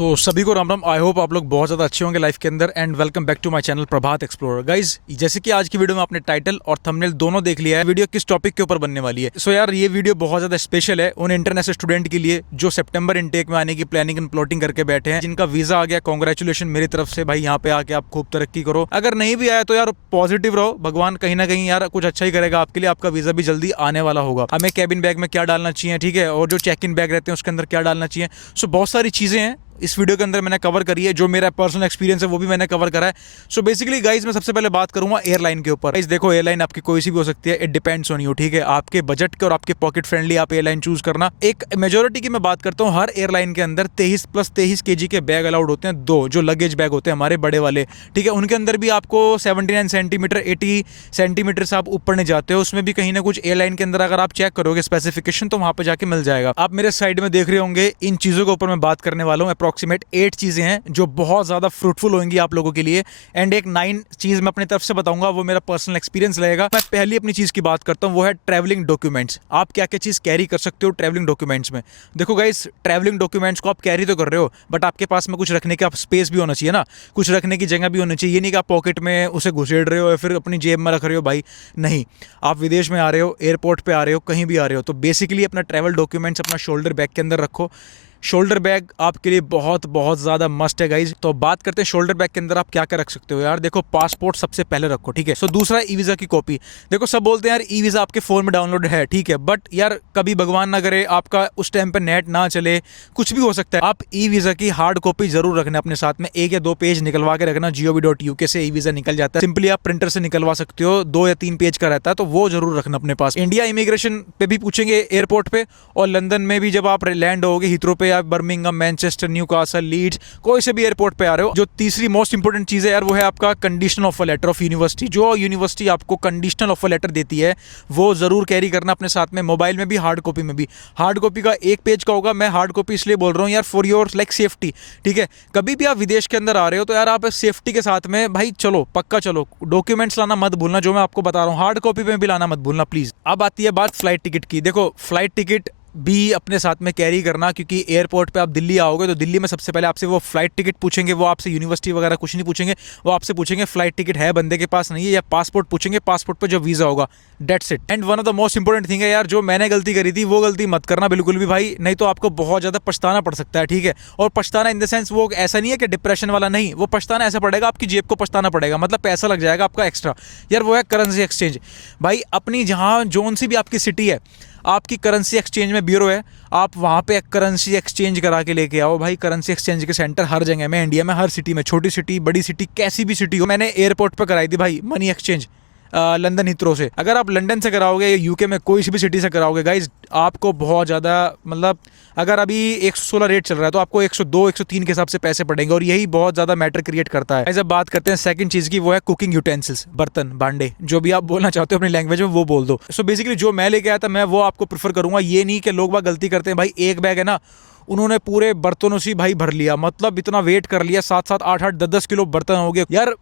तो सभी को राम राम। आई होप आप लोग बहुत ज़्यादा अच्छे होंगे लाइफ के अंदर and welcome back to my channel Prabhat explorer. Guys, जैसे कि आज की वीडियो में आपने टाइटल और थंबनेल दोनों देख लिया है, वीडियो किस टॉपिक के ऊपर बनने वाली है। सो यार, ये वीडियो बहुत ज़्यादा स्पेशल है उन इंटरनेशनल स्टूडेंट के लिए जो सितंबर इनटेक में आने की प्लानिंग एंड प्लॉटिंग करके बैठे हैं, जिनका वीज़ा आ गया। कॉन्ग्रेचुलेशन मेरी तरफ से भाई, यहाँ पे आके आप खूब तरक्की करो। अगर नहीं भी आया तो यार पॉजिटिव रहो, भगवान कहीं ना कहीं यार कुछ अच्छा ही करेगा आपके लिए। आपका वीज़ा भी जल्दी आने वाला होगा। हमें कैबिन बैग में क्या डालना चाहिए, ठीक है, और जो चेक इन बैग रहते हैं उसके अंदर क्या डालना चाहिए। सो बहुत सारी चीज़ें हैं इस वीडियो के अंदर मैंने कवर करी है। जो मेरा पर्सनल एक्सपीरियंस है वो भी मैंने कवर करा है। सो बेसिकली गाइज, मैं सबसे पहले बात करूंगा एयरलाइन के ऊपर। गाइज देखो, एयरलाइन आपकी कोई सी भी हो सकती है, इट डिपेंड्स ऑन यू, ठीक है। आपके बजट के और आपके पॉकेट फ्रेंडली आप एयरलाइन चूज करना। एक मेजोरिटी की मैं बात करता हूँ, हर एयरलाइन के अंदर 23+23 kg के बैग अलाउड होते हैं। दो जो लगेज बैग होते हैं हमारे बड़े वाले, ठीक है, उनके अंदर भी आपको 79 सेंटीमीटर 80 सेंटीमीटर से आप ऊपर नहीं जाते हो। उसमें भी कहीं ना कुछ एयरलाइन के अंदर अगर आप चेक करोगे स्पेसिफिकेशन तो वहां पर जाके मिल जाएगा। आप मेरे साइड में देख रहे होंगे, इन चीजों के ऊपर मैं बात करने वाला हूँ। अप्रॉक्सीमेट 8 चीजें हैं जो बहुत ज्यादा फ्रूटफुल होंगी आप लोगों के लिए, एंड एक 9 चीज मैं अपनी तरफ से बताऊंगा, वो मेरा पर्सनल एक्सपीरियंस रहेगा। मैं पहली अपनी चीज की बात करता हूं, वो है ट्रैवलिंग डॉक्यूमेंट्स। आप क्या क्या चीज कैरी कर सकते हो ट्रैवलिंग डॉक्यूमेंट्स में। देखो गाइस, ट्रैवलिंग डॉक्यूमेंट्स को आप कैरी तो कर रहे हो, बट आपके पास में कुछ रखने का स्पेस भी होना चाहिए ना, कुछ रखने की जगह भी होनी चाहिए। ये नहीं कि आप पॉकेट में उसे घुसेड़ रहे हो या फिर अपनी जेब में रख रहे हो। भाई नहीं, आप विदेश में आ रहे हो, एयरपोर्ट पे आ रहे हो, कहीं भी आ रहे हो, तो बेसिकली अपना ट्रैवल डॉक्यूमेंट्स अपना शोल्डर बैग के अंदर रखो। शोल्डर बैग आपके लिए बहुत बहुत ज़्यादा मस्ट है गाइज। तो बात करते हैं शोल्डर बैग के अंदर आप क्या क्या रख सकते हो। यार देखो, पासपोर्ट सबसे पहले रखो, ठीक है। सो दूसरा, ई वीज़ा की कॉपी। देखो, सब बोलते हैं यार ई वीज़ा आपके फ़ोन में डाउनलोड है, ठीक है, बट यार कभी भगवान ना करे आपका उस टाइम पर नेट ना चले, कुछ भी हो सकता है। आप ई वीज़ा की हार्ड कॉपी जरूर रखना अपने साथ में। 1 या 2 पेज निकलवा के रखना। gov.uk से ई वीज़ा निकल जाता है, सिंपली आप प्रिंटर से निकलवा सकते हो। 2 या 3 पेज का रहता है, तो वो जरूर रखना अपने पास। इंडिया इमिग्रेशन पे भी पूछेंगे एयरपोर्ट पे, और लंदन में भी जब आप लैंड होगे हीथ्रो पे या बर्मिंघम, मैनचेस्टर, न्यूकासल, लीड्स, कोई से भी एयरपोर्ट पे आ रहे हो। जो तीसरी मोस्ट इंपोर्टेंट चीज है यार, वो है आपका conditional offer letter of university. जो यूनिवर्सिटी आपको कंडीशनल ऑफर लेटर देती है वो जरूर कैरी करना अपने साथ में, मोबाइल में भी, हार्ड कॉपी में भी। हार्ड कॉपी का 1 पेज का होगा। मैं हार्ड कॉपी इसलिए बोल रहा हूँ यार, फॉर योर लाइक सेफ्टी, ठीक है। कभी भी आप विदेश के अंदर आ रहे हो तो यार आप सेफ्टी के साथ में भाई चलो, पक्का चलो, डॉक्यूमेंट्स लाना मत भूलना, जो मैं आपको बता रहा हूँ हार्ड कॉपी में भी लाना मत भूलना प्लीज। अब आती है बात फ्लाइट टिकट की। देखो, फ्लाइट टिकट भी अपने साथ में कैरी करना, क्योंकि एयरपोर्ट पे आप दिल्ली आओगे तो दिल्ली में सबसे पहले आपसे वो फ्लाइट टिकट पूछेंगे। वो आपसे यूनिवर्सिटी वगैरह कुछ नहीं पूछेंगे, वो आपसे पूछेंगे फ्लाइट टिकट है बंदे के पास, नहीं है, या पासपोर्ट पूछेंगे, पासपोर्ट पे जो वीज़ा होगा, that's it. And one of the most important thing है यार, जो मैंने गलती करी थी वो गलती मत करना बिल्कुल भी भाई, नहीं तो आपको बहुत ज़्यादा पछताना पड़ सकता है, ठीक है। और पछताना इन द सेंस, वो ऐसा नहीं है कि डिप्रेशन वाला, नहीं, वो पछताना ऐसा पड़ेगा, आपकी जेब को पछताना पड़ेगा, मतलब पैसा लग जाएगा आपका एक्स्ट्रा। यार वो है करेंसी एक्सचेंज। भाई अपनी जहाँ जोन सी भी आपकी सिटी है, आपकी करेंसी एक्सचेंज में ब्यूरो है, आप वहाँ पे करेंसी एक्सचेंज करा के लेके आओ। भाई करेंसी एक्सचेंज के सेंटर हर जगह में, इंडिया में हर सिटी में, छोटी सिटी बड़ी सिटी कैसी भी सिटी हो। मैंने एयरपोर्ट पर कराई थी भाई मनी एक्सचेंज, लंदन हीथ्रो से। अगर आप लंदन से कराओगे या यूके में कोई सी भी सिटी से कराओगे गाइज, आपको बहुत ज़्यादा, मतलब अगर अभी 116 रेट चल रहा है तो आपको 102 103 के हिसाब से पैसे पड़ेंगे, और यही बहुत ज़्यादा मैटर क्रिएट करता है। ऐसे बात करते हैं सेकंड चीज़ की, वो है कुकिंग यूटेंसिल्स, बर्तन भांडे, जो भी आप बोलना चाहते हो अपनी लैंग्वेज में वो बोल दो। सो बेसिकली जो मैं लेके आया था मैं वो आपको प्रेफर करूँगा। ये नहीं कि लोग बाग गलती करते हैं, भाई एक बैग है ना, उन्होंने पूरे बर्तनों से भाई भर लिया, मतलब इतना वेट कर लिया, 7-7 8-8 10-10 किलो बर्तन हो गए यार।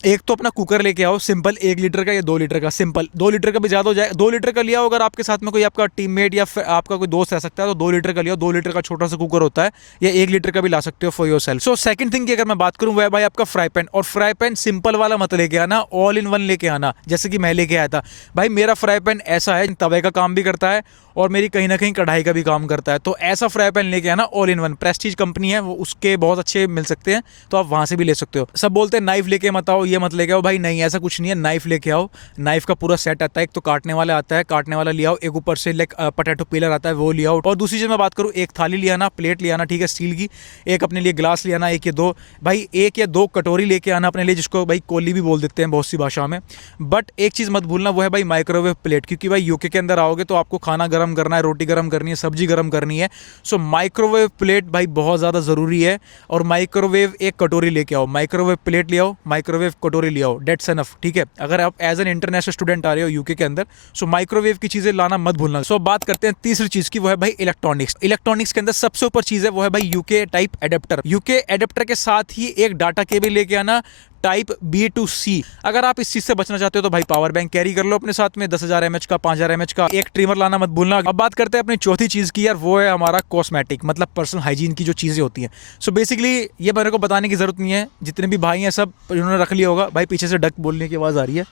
एक तो अपना कुकर लेके आओ सिंपल, 1 लीटर का या 2 लीटर का, सिंपल 2 लीटर का भी ज़्यादा हो जाए। 2 लीटर का लिया, अगर आपके साथ में कोई आपका टीममेट या आपका कोई दोस्त रह सकता है तो 2 लीटर का लिया। 2 लीटर का छोटा सा कुकर होता है, या 1 लीटर का भी ला सकते हो for your self. So second thing की अगर मैं बात करूं, वह भाई आपका फ्राई पैन। और फ्राई पैन सिंपल वाला मत लेके आना, ऑल इन वन लेके आना, जैसे कि मैं लेके आया था। भाई मेरा फ्राई पैन ऐसा है, तवे का काम भी करता है और मेरी कहीं ना कहीं कढ़ाई का भी काम करता है, तो ऐसा फ्राई पैन लेके आना, all in one. Prestige company है वो, उसके बहुत अच्छे मिल सकते हैं, तो आप वहां से भी ले सकते हो। सब बोलते हैं नाइफ लेके मत आओ, ये मत लेके आओ, भाई नहीं, ऐसा कुछ नहीं है, नाइफ लेके आओ। नाइफ का पूरा सेट आता है, एक तो काटने वाला आता है, काटने वाला लिया आओ, एक ऊपर से लाइक पोटैटो पीलर आता है वो लिया आओ। और दूसरी चीज मैं बात करूँ, एक थाली लिया आना, प्लेट लिया आना, ठीक है, स्टील की। एक अपने लिए ग्लास लिया आना, 1 या 2, भाई 1 या 2 कटोरी लेके आना अपने लिए, जिसको भाई कोली भी बोल देते हैं बहुत सी भाषा में। बट एक चीज मत भूलना, वो है भाई माइक्रोवेव प्लेट, क्योंकि भाई यूके के अंदर आओगे तो आपको खाना गर्म करना है, रोटी गर्म करनी है, सब्जी गर्म करनी है। सो माइक्रोवेव प्लेट भाई बहुत ज़्यादा ज़रूरी है। और माइक्रोवेव एक कटोरी लेके आओ, माइक्रोवेव प्लेट ले आओ, माइक्रोवेव कटोरी ले आओ, डेट्स एनफ, ठीक है। अगर आप एज एन इंटरनेशनल स्टूडेंट आ रहे हो यूके के अंदर, सो माइक्रोवेव की चीज़ें लाना मत भूलना। सो बात करते हैं तीसरी चीज़ की, वो है भाई इलेक्ट्रॉनिक्स। इलेक्ट्रॉनिक्स के अंदर सबसे ऊपर चीज़ है वो है भाई UK type adapter. UK adapter के साथ ही एक डाटा केबल लेके आना, टाइप B2C। अगर आप इस चीज से बचना चाहते हो तो भाई पावर बैंक कैरी कर लो अपने साथ में, 10,000 mAh का, 5,000 mAh का। एक ट्रिमर लाना मत भूलना। अब बात करते हैं अपनी चौथी चीज की यार, वो है हमारा कॉस्मेटिक, मतलब पर्सनल हाइजीन की जो चीजें होती हैं। सो बेसिकली ये मेरे को बताने की जरूरत नहीं है, जितने भी भाई हैं सब इन्होंने रख लिया होगा। भाई पीछे से डक बोलने की आवाज आ रही है,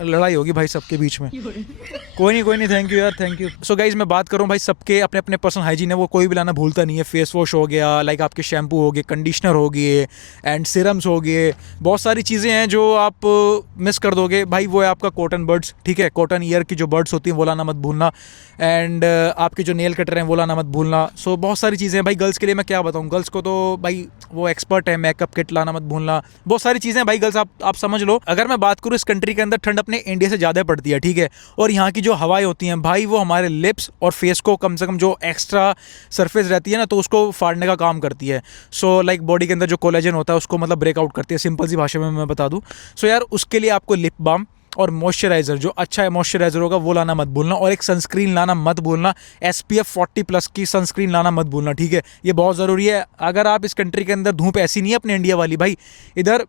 लड़ाई होगी भाई सबके बीच में। कोई नहीं, थैंक यू यार, थैंक यू। सो गाइज मैं बात करूँ भाई, सबके अपने अपने पर्सनल हाइजीन है, वो कोई भी लाना भूलता नहीं है। फेस वॉश हो गया, लाइक आपके शैम्पू हो गए, कंडीशनर हो गए एंड सिरम्स हो गए, बहुत सारी चीज़ें हैं जो आप मिस कर दोगे भाई। वो है आपका कॉटन बड्स, ठीक है, कॉटन ईयर की जो बड्स होती हैं वो लाना मत भूलना। एंड आपके जो नेल कटर हैं वो लाना मत भूलना। सो बहुत सारी चीज़ें हैं भाई। गर्ल्स के लिए मैं क्या बताऊँ, गर्ल्स को तो भाई वो एक्सपर्ट है, मेकअप किट लाना मत भूलना। बहुत सारी चीज़ें भाई गर्ल्स आप समझ लो। अगर मैं बात करूँ, इस कंट्री के अंदर ठंड अपने इंडिया से ज़्यादा पड़ती है, ठीक है, और यहाँ की जो हवाएं होती हैं भाई वो हमारे लिप्स और फेस को कम से कम जो एक्स्ट्रा सरफेस रहती है ना, तो उसको फाड़ने का काम करती है। सो लाइक बॉडी के अंदर जो कोलेजन होता है उसको मतलब ब्रेकआउट करती है, सिंपल सी भाषा में मैं बता दूँ। सो यार उसके लिए आपको लिप बाम और मॉइस्चराइजर, जो अच्छा है मॉइस्चराइजर होगा वो लाना मत भूलना, और एक सनस्क्रीन लाना मत भूलना। SPF 40+ की सनस्क्रीन लाना मत भूलना, ठीक है, ये बहुत ज़रूरी है। अगर आप इस कंट्री के अंदर, धूप ऐसी नहीं है अपने इंडिया वाली भाई, इधर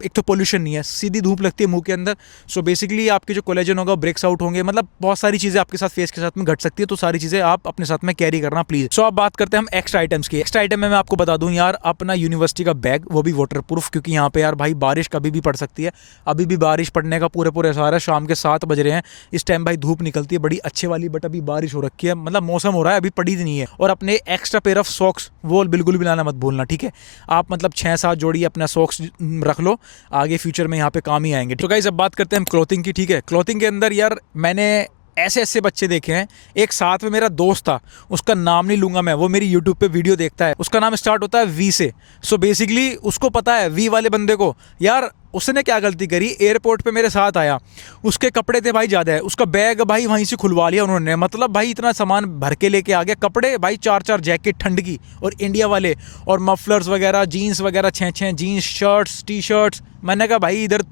एक तो पोल्यूशन नहीं है, सीधी धूप लगती है मुंह के अंदर। सो बेसिकली आपके जो कोलेजन होगा ब्रेक्स आउट होंगे, मतलब बहुत सारी चीज़ें आपके साथ फेस के साथ में घट सकती है। तो सारी चीज़ें आप अपने साथ में कैरी करना प्लीज़। सो अब बात करते हैं हम एक्स्ट्रा आइटम्स की। एक्स्ट्रा आइटम में मैं आपको बता दूं यार, अपना यूनिवर्सिटी का बैग, वो भी वाटर प्रूफ, क्योंकि यहाँ पे यार भाई बारिश कभी भी पड़ सकती है। अभी भी बारिश पड़ने का पूरे आसार है। शाम के 7 बज रहे हैं, इस टाइम भाई धूप निकलती है बड़ी अच्छे वाली, बट अभी बारिश हो रखी है, मतलब मौसम हो रहा है, अभी पड़ी नहीं है। और अपने एक्स्ट्रा पेयर ऑफ सॉक्स वो बिल्कुल भी लाना मत भूलना, ठीक है। आप मतलब 6-7 जोड़ी अपना सॉक्स रख लो, आगे फ्यूचर में यहाँ पे काम ही आएंगे। तो गाइस अब बात करते हैं हम क्लॉथिंग की, ठीक है। क्लॉथिंग के अंदर यार मैंने ऐसे बच्चे देखे हैं। एक साथ में मेरा दोस्त था, उसका नाम नहीं लूंगा मैं, वो मेरी यूट्यूब पे वीडियो देखता है, उसका नाम स्टार्ट होता है V से। सो बेसिकली उसको पता है V वाले बंदे को, यार उसने क्या गलती करी, एयरपोर्ट पे मेरे साथ आया, उसके कपड़े थे भाई ज़्यादा है, उसका बैग भाई वहीं से खुलवा लिया उन्होंने, मतलब भाई इतना सामान भर के लेके आ गया। कपड़े भाई 4-4 जैकेट ठंड की और इंडिया वाले, और मफलर्स वगैरह, जीन्स वगैरह 6-6 जीन्स, शर्ट्स, टी-शर्ट्स। मैंने कहा भाई इधर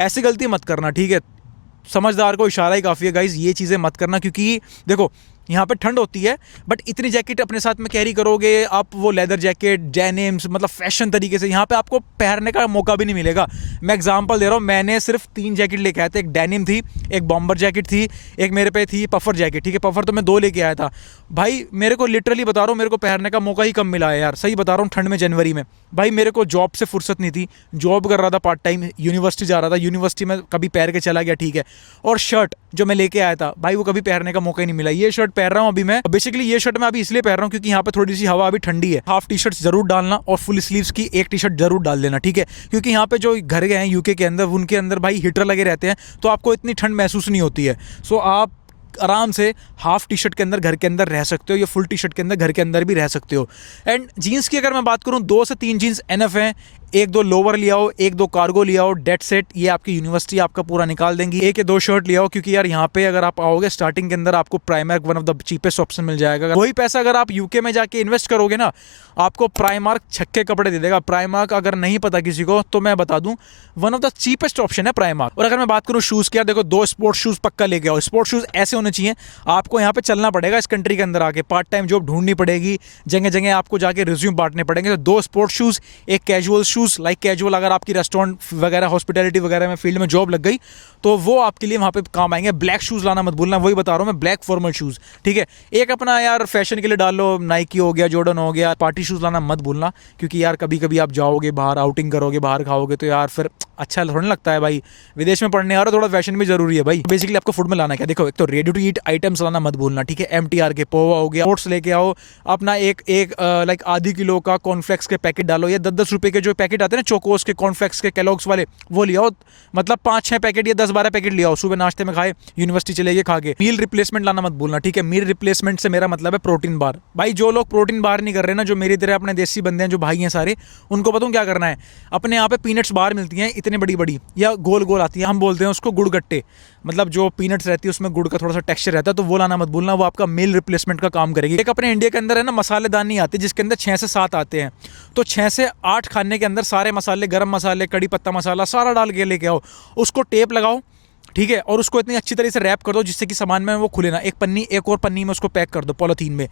ऐसी गलती मत करना, ठीक है, समझदार को इशारा ही काफ़ी है गाइज, ये चीज़ें मत करना। क्योंकि देखो यहाँ पे ठंड होती है, बट इतनी जैकेट अपने साथ में कैरी करोगे आप, वो लेदर जैकेट, डेनिम्स, मतलब फैशन तरीके से यहाँ पे आपको पहनने का मौका भी नहीं मिलेगा। मैं एग्जांपल दे रहा हूँ, मैंने सिर्फ 3 जैकेट लेके आया था। एक डेनिम थी, एक बॉम्बर जैकेट थी, एक मेरे पे थी पफर जैकेट, ठीक है। पफर तो मैं 2 लेके आया था भाई। मेरे को लिटरली बता रहा हूँ, मेरे को पहनने का मौका ही कम मिला है यार, सही बता रहा हूँ। ठंड में जनवरी में भाई मेरे को जॉब से फुर्सत नहीं थी, जॉब कर रहा था पार्ट टाइम, यूनिवर्सिटी जा रहा था, यूनिवर्सिटी में कभी पहन के चला गया, ठीक है। और शर्ट जो मैं लेके आया था भाई वो कभी पहनने का मौका ही नहीं मिला। ये शर्ट पहन रहा हूँ अभी मैं, बेसिकली ये शर्ट मैं अभी इसलिए पहन रहा हूँ क्योंकि यहाँ पे थोड़ी सी हवा अभी ठंडी है। हाफ टी-शर्ट जरूर डालना और फुल स्लीव्स की एक टी-शर्ट जरूर डाल देना, ठीक है। क्योंकि यहाँ पे जो घर गए हैं यूके के अंदर, उनके अंदर भाई हीटर लगे रहते हैं, तो आपको इतनी ठंड महसूस नहीं होती है। सो आप आराम से हाफ टी शर्ट के अंदर घर के अंदर रह सकते हो, या फुल टी शर्ट के अंदर घर के अंदर भी रह सकते हो। एंड जीन्स की अगर मैं बात करूँ, 2 से 3 जीन्स एनफ हैं। 1-2 लोवर ले आओ, 1-2 कार्गो ले आओ, डेड सेट, ये आपकी यूनिवर्सिटी आपका पूरा निकाल देंगी। 1 या 2 शर्ट ले आओ, क्योंकि यार यहाँ पे अगर आप आओगे स्टार्टिंग के अंदर आपको Primark one of the cheapest option मिल जाएगा। वही पैसा अगर आप यूके में जाके इन्वेस्ट करोगे ना, आपको प्राइमार्क छक्के कपड़े दे देगा। प्राइमार्क अगर नहीं पता किसी को तो मैं बता दूं, one of the cheapest option है प्राइमार्क। और अगर मैं बात करूं शूज़ की, देखो 2 स्पोर्ट्स शूज़ पक्का लेके आओ। स्पोर्ट्स शूज़ ऐसे होने चाहिए, आपको यहाँ पे चलना पड़ेगा इस कंट्री के अंदर आके, पार्ट टाइम जॉब ढूंढनी पड़ेगी, जगह जगह आपको जाके रिज्यूम बांटने पड़ेंगे। तो 2 स्पोर्ट्स शूज़, एक कैजुअल शूज़, लाइक कैजुअल अगर आपकी रेस्टोरेंट वगैरह, हॉस्पिटैलिटी वगैरह में फील्ड में जॉब लग गई तो वो आपके लिए वहाँ पे काम आएंगे। ब्लैक शूज़ लाना मत भूलना, वही बता रहा हूँ मैं, ब्लैक फॉर्मल शूज़, ठीक है। एक अपना यार फैशन के लिए डाल लो, नाइकी हो गया, जॉर्डन हो गया। पार्टी शूज़ लाना मत भूलना, क्योंकि यार कभी कभी आप जाओगे बाहर, आउटिंग करोगे, बाहर खाओगे, तो यार फिर अच्छा थोड़ा लगता है भाई। विदेश में पढ़ने आ रहा, थोड़ा फैशन भी जरूरी है भाई। बेसिकली आपको फूड में लाना क्या, देखो एक तो रेडी टू ईट आइटम्स लाना मत भूलना, ठीक है। MTR के पोहा हो गया, ओट्स लेके आओ अपना, एक लाइक आधी किलो का कॉर्नफ्लेक्स के पैकेट डालो, या 10-10 रुपए के जो पैकेट आते हैं ना चोकोस के, कॉर्नफ्लेक्स के, कैलॉग्स वाले, वो ले आओ। मतलब 5-6 पैकेट या 10-12 पैकेट ले आओ, सुबह नाश्ते में खाए, यूनिवर्सिटी चले गए खा के। मील रिप्लेसमेंट लाना मत भूलना, ठीक है। मील रिप्लेसमेंट से मेरा मतलब है प्रोटीन बार। भाई जो लोग प्रोटीन बार नहीं कर रहे ना, जो मेरी तरह अपने देसी बंदे हैं, जो भाई हैं सारे, उनको बताऊं क्या करना है। अपने यहाँ पे पीनट्स बार मिलती हैं इतने बड़ी बड़ी, या गोल गोल आती है, हम बोलते हैं उसको गुड़ गट्टे, मतलब जो पीनट्स रहती है उसमें गुड़ का थोड़ा सा टेक्सचर रहता है, तो वो लाना मत भूलना, वो आपका मील रिप्लेसमेंट का काम करेगी। एक अपने इंडिया के अंदर है ना मसालेदार नहीं आते, जिसके अंदर 6 से 7 आते हैं, तो 6 से 8 खाने के अंदर सारे मसाले, गरम मसाले, कड़ी पत्ता मसाला सारा डाल के लेके आओ, उसको टेप लगाओ, ठीक है। और उसको इतनी अच्छी तरह से रैप कर दो जिससे कि सामान में वो खुले ना। एक और पन्नी में उसको पैक कर दो, पॉलीथीन में,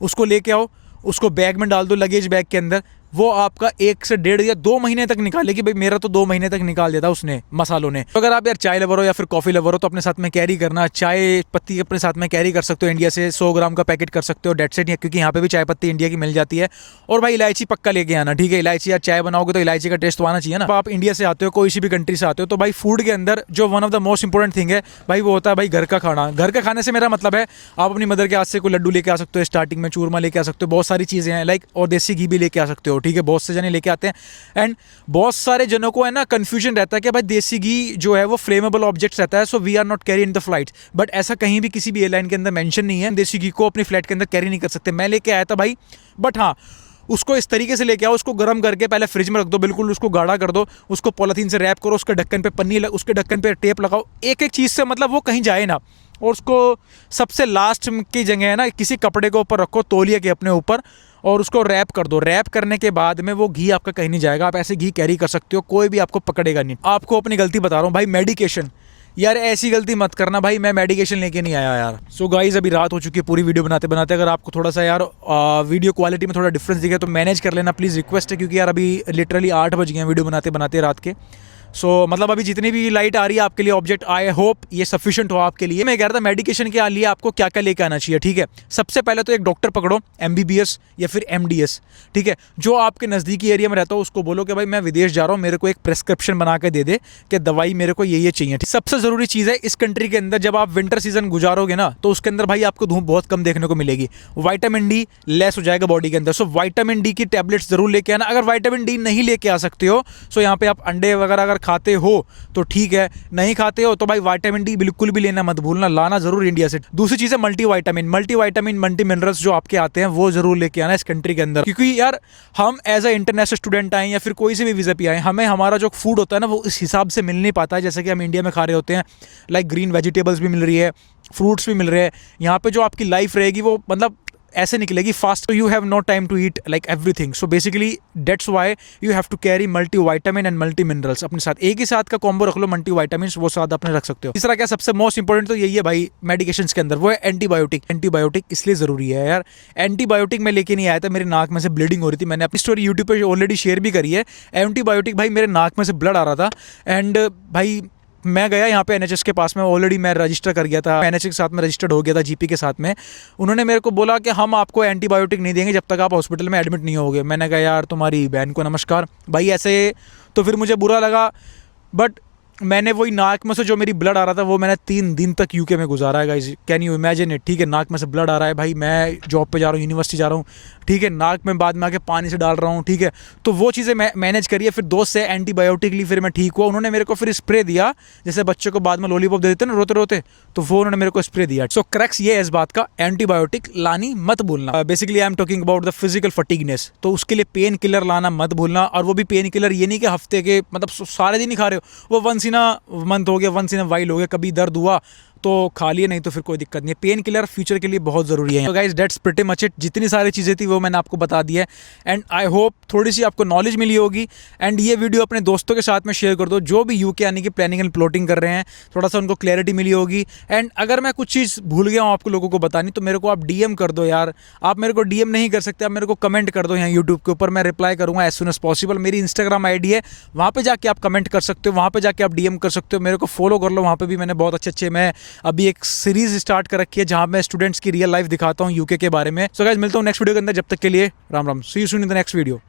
उसको लेके आओ, उसको बैग में डाल दो, लगेज बैग के अंदर। वो आपका 1 से 1.5 या 2 महीने तक निकालेगी। भाई मेरा तो 2 महीने तक निकाल देता उसने, मसालों ने। तो अगर आप यार चाय लवर हो या फिर कॉफी लवर हो तो अपने साथ में कैरी करना, चाय पत्ती अपने साथ में कैरी कर सकते हो। इंडिया से 100 ग्राम का पैकेट कर सकते हो, डेट सेट, क्योंकि यहाँ पे भी चाय पत्ती इंडिया की मिल जाती है। और भाई इलायची पक्का लेके आना, ठीक है। इलायची यार चाय बनाओगे तो इलायची का टेस्ट तो आना चाहिए ना। आप इंडिया से आते हो, कोई सी भी कंट्री से आते हो, तो भाई फूड के अंदर जो one of the most important thing है भाई, वो होता है भाई घर का खाना। घर का खाने से मेरा मतलब है आप अपनी मदर के हाथ से कोई लड्डू लेके आ सकते हो, स्टार्टिंग में चूरमा लेके आ सकते हो, बहुत सारी चीज़ें हैं लाइक, और देसी घी भी लेके आ सकते हो, ठीक है। बहुत से जने लेके आते हैं एंड बहुत सारे जनों को है ना कन्फ्यूजन रहता है कि भाई देसी घी जो है वो फ्लेमेबल ऑब्जेक्ट रहता है, so we are not carry in the flight. But ऐसा कहीं भी किसी भी एयरलाइन के अंदर मेंशन नहीं है, देसी घी को अपनी फ्लाइट के अंदर कैरी नहीं कर सकते। मैं लेके आया था भाई, बट हाँ उसको इस तरीके से लेके आओ, उसको गर्म करके पहले फ्रिज में रख दो, बिल्कुल उसको गाढ़ा कर दो, उसको पॉलिथीन से रैप करो, उसके ढक्कन पे पन्नी उसके ढक्कन पे टेप लगाओ, एक एक चीज़ से मतलब वो कहीं जाए ना। और उसको सबसे लास्ट की जगह है ना किसी कपड़े के ऊपर रखो, तौलिए के अपने ऊपर, और उसको रैप कर दो। रैप करने के बाद में वो घी आपका कहीं नहीं जाएगा, आप ऐसे घी कैरी कर सकते हो, कोई भी आपको पकड़ेगा नहीं। आपको अपनी गलती बता रहा हूँ भाई, मेडिकेशन, यार ऐसी गलती मत करना भाई, मैं मेडिकेशन लेके नहीं आया यार। सो गाइस अभी रात हो चुकी है पूरी वीडियो बनाते बनाते। अगर आपको थोड़ा सा यार वीडियो क्वालिटी में थोड़ा डिफरेंस दिखे तो मैनेज कर लेना प्लीज़, रिक्वेस्ट है, क्योंकि यार अभी लिटरली 8 बज गए हैं वीडियो बनाते बनाते रात के। सो मतलब अभी जितनी भी लाइट आ रही है आपके लिए ऑब्जेक्ट, आई होप ये सफिशिएंट हो आपके लिए। मैं कह रहा था मेडिकेशन के लिए आपको क्या क्या लेके आना चाहिए, ठीक है। सबसे पहले तो एक डॉक्टर पकड़ो, MBBS या फिर MDS, ठीक है, जो आपके नज़दीकी एरिया में रहता हो। उसको बोलो कि भाई मैं विदेश जा रहा हूँ, मेरे को एक प्रेस्क्रिप्शन बना के दे दे कि दवाई मेरे को ये चाहिए। सबसे ज़रूरी चीज़ है इस कंट्री के अंदर, जब आप विंटर सीजन गुजारोगे ना तो उसके अंदर भाई आपको धूप बहुत कम देखने को मिलेगी, विटामिन डी लेस हो जाएगा बॉडी के अंदर। सो विटामिन डी की टैबलेट्स जरूर लेके आना। अगर विटामिन डी नहीं लेके आ सकते हो सो यहाँ पे आप अंडे वगैरह अगर खाते हो तो ठीक है, नहीं खाते हो तो भाई विटामिन डी बिल्कुल भी लेना मत भूलना, लाना जरूर इंडिया से। दूसरी चीज है मल्टीविटामिन, मल्टी मिनरल्स जो आपके आते हैं वो जरूर लेके आना इस कंट्री के अंदर, क्योंकि यार हम एज अ इंटरनेशनल स्टूडेंट आए या फिर कोई से भी वीजा पे आए, हमें हमारा जो फूड होता है ना वो इस हिसाब से मिल नहीं पाता है जैसे कि हम इंडिया में खा रहे होते हैं। लाइक ग्रीन वेजिटेबल्स भी मिल रही है, फ्रूट्स भी मिल रहे हैं। यहाँ पे जो आपकी लाइफ रहेगी वो मतलब ऐसे निकलेगी fast, you have no time to eat like everything. So basically that's why you have to carry multi vitamin and multi minerals अपने साथ। एक ही साथ का कॉम्बो रख लो, मल्टी विटामिन वो साथ अपने रख सकते हो। तीसरा क्या सबसे मोस्ट इंपॉर्टेंट तो यही है भाई मेडिकेशंस के अंदर, वो है एंटीबायोटिक। एंटीबायोटिक इसलिए जरूरी है यार, एंटीबायोटिक मैं लेके नहीं आया था, मेरी नाक में से ब्लीडिंग हो रही थी, मैंने अपनी स्टोरी यूट्यूब पर ऑलरेडी शेयर भी करी है। एंटीबायोटिक भाई मेरे नाक में से ब्लड आ रहा था एंड भाई मैं गया यहाँ पे NHS के पास में, ऑलरेडी मैं रजिस्टर कर गया था, NHS के साथ में रजिस्टर्ड हो गया था, GP के साथ में। उन्होंने मेरे को बोला कि हम आपको एंटीबायोटिक नहीं देंगे जब तक आप हॉस्पिटल में एडमिट नहीं होगे। मैंने कहा यार तुम्हारी बहन को नमस्कार भाई, ऐसे तो फिर मुझे बुरा लगा। बट मैंने वही नाक में से जो मेरी ब्लड आ रहा था वो मैंने 3 दिन तक UK में गुजारा है guys, can you imagine it, ठीक है। नाक में से ब्लड आ रहा है भाई, मैं जॉब पे जा रहा हूँ, यूनिवर्सिटी जा रहा हूँ, ठीक है, नाक में बाद में आके पानी से डाल रहा हूँ, ठीक है। तो वो चीज़ें मैं मैनेज करी है। फिर दोस्त से एंटीबायोटिक ली, फिर मैं ठीक हुआ। उन्होंने मेरे को फिर स्प्रे दिया, जैसे बच्चों को बाद में लॉलीपॉप दे देते ना रोते रोते, तो वो उन्होंने मेरे को स्प्रे दिया। सो क्रैक्स ये है इस बात का, एंटीबायोटिक लानी मत भूलना। Basically I am talking about the physical fatigueness, तो उसके लिए पेन किलर लाना मत भूलना। और वो भी पेन किलर ये नहीं कि हफ्ते के मतलब सारे दिन ही खा रहे हो, वो वंस इन अ मंथ हो गया, वंस इन अ वाइल हो गया, कभी दर्द हुआ तो खा लिए, नहीं तो फिर कोई दिक्कत नहीं है। पेन किलर फ्यूचर के लिए बहुत ज़रूरी है। तो guys that's pretty much it, जितनी सारी चीज़ें थी वो मैंने आपको बता दी है एंड आई होप थोड़ी सी आपको नॉलेज मिली होगी। एंड ये वीडियो अपने दोस्तों के साथ में शेयर कर दो जो भी UK आने की प्लानिंग एंड प्लॉटिंग कर रहे हैं, थोड़ा सा उनको क्लैरिटी मिली होगी। एंड अगर मैं कुछ चीज़ भूल गया हूँ आपको लोगों को बतानी तो मेरे को आप DM कर दो यार। आप मेरे को DM नहीं कर सकते, आप मेरे को कमेंट कर दो यहाँ यूट्यूब के ऊपर, मैं रिप्लाई करूँगा एज सुन एज पॉसिबल। मेरी Instagram ID है, वहाँ पर जाके आप कमेंट कर सकते हो, वहाँ पर जाके आप DM कर सकते हो, मेरे को फॉलो कर लो। वहाँ पर भी मैंने बहुत अच्छे मैं अभी एक सीरीज स्टार्ट कर रखी है जहां मैं स्टूडेंट्स की रियल लाइफ दिखाता हूं UK के बारे में। सो गाइस मिलता हूं नेक्स्ट वीडियो के अंदर, जब तक के लिए Ram Ram, see you soon in the next video.